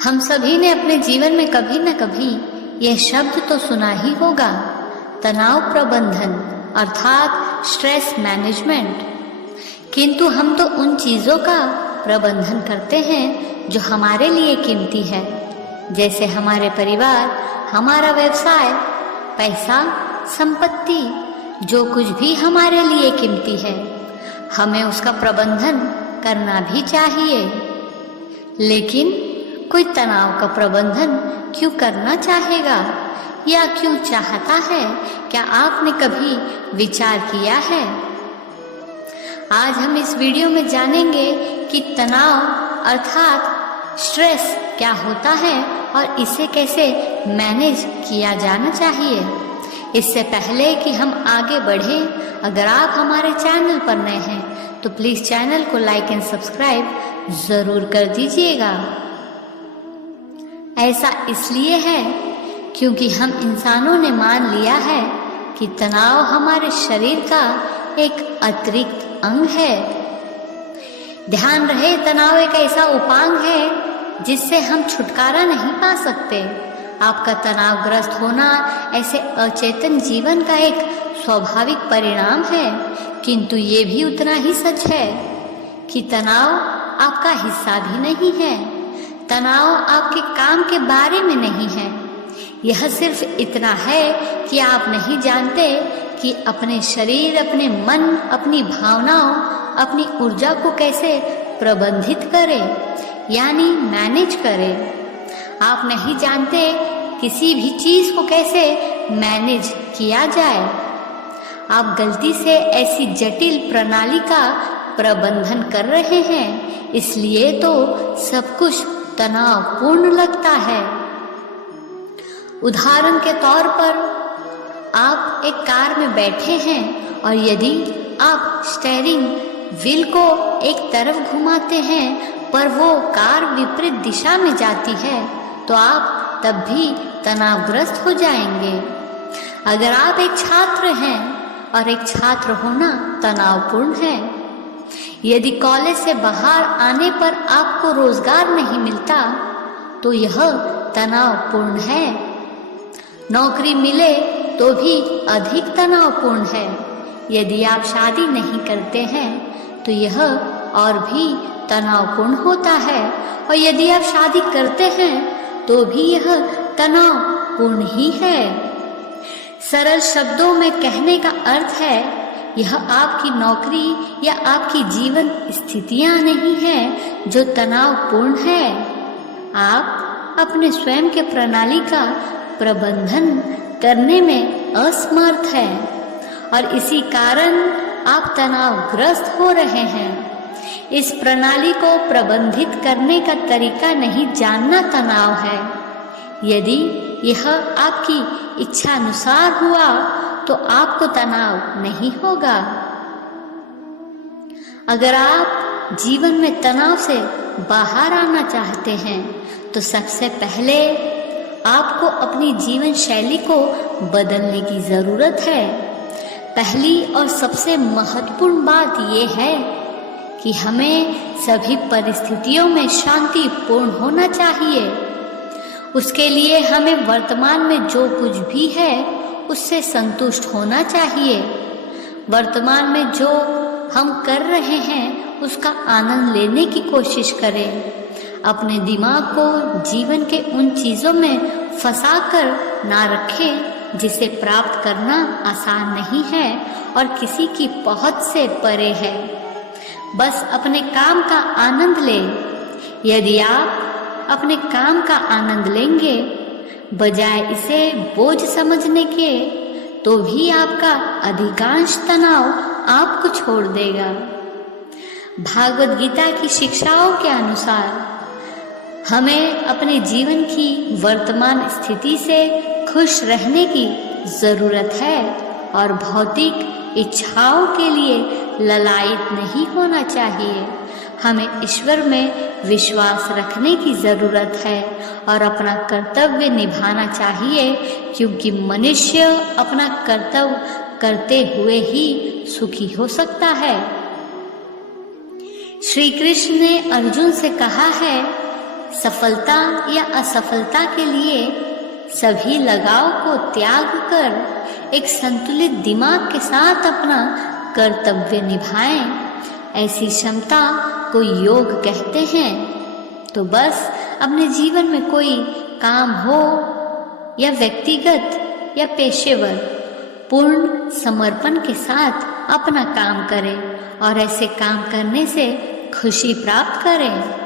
हम सभी ने अपने जीवन में कभी न कभी यह शब्द तो सुना ही होगा, तनाव प्रबंधन अर्थात स्ट्रेस मैनेजमेंट। किंतु हम तो उन चीज़ों का प्रबंधन करते हैं जो हमारे लिए कीमती है, जैसे हमारे परिवार, हमारा व्यवसाय, पैसा, संपत्ति, जो कुछ भी हमारे लिए कीमती है, हमें उसका प्रबंधन करना भी चाहिए। लेकिन कोई तनाव का प्रबंधन क्यों करना चाहेगा या क्यों चाहता है? क्या आपने कभी विचार किया है? आज हम इस वीडियो में जानेंगे कि तनाव अर्थात स्ट्रेस क्या होता है और इसे कैसे मैनेज किया जाना चाहिए। इससे पहले कि हम आगे बढ़ें, अगर आप हमारे चैनल पर नए हैं तो प्लीज़ चैनल को लाइक एंड सब्सक्राइब ज़रूर कर दीजिएगा। ऐसा इसलिए है क्योंकि हम इंसानों ने मान लिया है कि तनाव हमारे शरीर का एक अतिरिक्त अंग है। ध्यान रहे, तनाव एक ऐसा उपांग है जिससे हम छुटकारा नहीं पा सकते। आपका तनावग्रस्त होना ऐसे अचेतन जीवन का एक स्वाभाविक परिणाम है, किंतु ये भी उतना ही सच है कि तनाव आपका हिस्सा भी नहीं है। तनाव आपके काम के बारे में नहीं है। यह सिर्फ इतना है कि आप नहीं जानते कि अपने शरीर, अपने मन, अपनी भावनाओं, अपनी ऊर्जा को कैसे प्रबंधित करें, यानी मैनेज करें। आप नहीं जानते किसी भी चीज़ को कैसे मैनेज किया जाए। आप गलती से ऐसी जटिल प्रणाली का प्रबंधन कर रहे हैं, इसलिए तो सब कुछ तनावपूर्ण लगता है। उदाहरण के तौर पर आप एक कार में बैठे हैं और यदि आप स्टीयरिंग व्हील को एक तरफ घुमाते हैं पर वो कार विपरीत दिशा में जाती है तो आप तब भी तनावग्रस्त हो जाएंगे। अगर आप एक छात्र हैं और एक छात्र होना तनावपूर्ण है, यदि कॉलेज से बाहर आने पर आपको रोजगार नहीं मिलता तो यह तनावपूर्ण है। नौकरी मिले तो भी अधिक तनावपूर्ण है। यदि आप शादी नहीं करते हैं तो यह और भी तनावपूर्ण होता है, और यदि आप शादी करते हैं तो भी यह तनावपूर्ण ही है। सरल शब्दों में कहने का अर्थ है, यह आपकी नौकरी या आपकी जीवन स्थितियां नहीं हैं जो तनावपूर्ण है। आप अपने स्वयं के प्रणाली का प्रबंधन करने में असमर्थ हैं और इसी कारण आप तनावग्रस्त हो रहे हैं। इस प्रणाली को प्रबंधित करने का तरीका नहीं जानना तनाव है। यदि यह आपकी इच्छानुसार हुआ तो आपको तनाव नहीं होगा। अगर आप जीवन में तनाव से बाहर आना चाहते हैं तो सबसे पहले आपको अपनी जीवन शैली को बदलने की ज़रूरत है। पहली और सबसे महत्वपूर्ण बात यह है कि हमें सभी परिस्थितियों में शांतिपूर्ण होना चाहिए। उसके लिए हमें वर्तमान में जो कुछ भी है उससे संतुष्ट होना चाहिए। वर्तमान में जो हम कर रहे हैं उसका आनंद लेने की कोशिश करें। अपने दिमाग को जीवन के उन चीज़ों में फंसाकर ना रखें जिसे प्राप्त करना आसान नहीं है और किसी की पहुंच से परे है। बस अपने काम का आनंद लें। यदि आप अपने काम का आनंद लेंगे बजाय इसे बोझ समझने के, तो भी आपका अधिकांश तनाव आपको छोड़ देगा। भागवत गीता की शिक्षाओं के अनुसार हमें अपने जीवन की वर्तमान स्थिति से खुश रहने की ज़रूरत है और भौतिक इच्छाओं के लिए ललायित नहीं होना चाहिए। हमें ईश्वर में विश्वास रखने की ज़रूरत है और अपना कर्तव्य निभाना चाहिए, क्योंकि मनुष्य अपना कर्तव्य करते हुए ही सुखी हो सकता है। श्री कृष्ण ने अर्जुन से कहा है, सफलता या असफलता के लिए सभी लगाव को त्याग कर एक संतुलित दिमाग के साथ अपना कर्तव्य निभाएं। ऐसी क्षमता को योग कहते हैं। तो बस अपने जीवन में कोई काम हो या व्यक्तिगत या पेशेवर, पूर्ण समर्पण के साथ अपना काम करें और ऐसे काम करने से खुशी प्राप्त करें।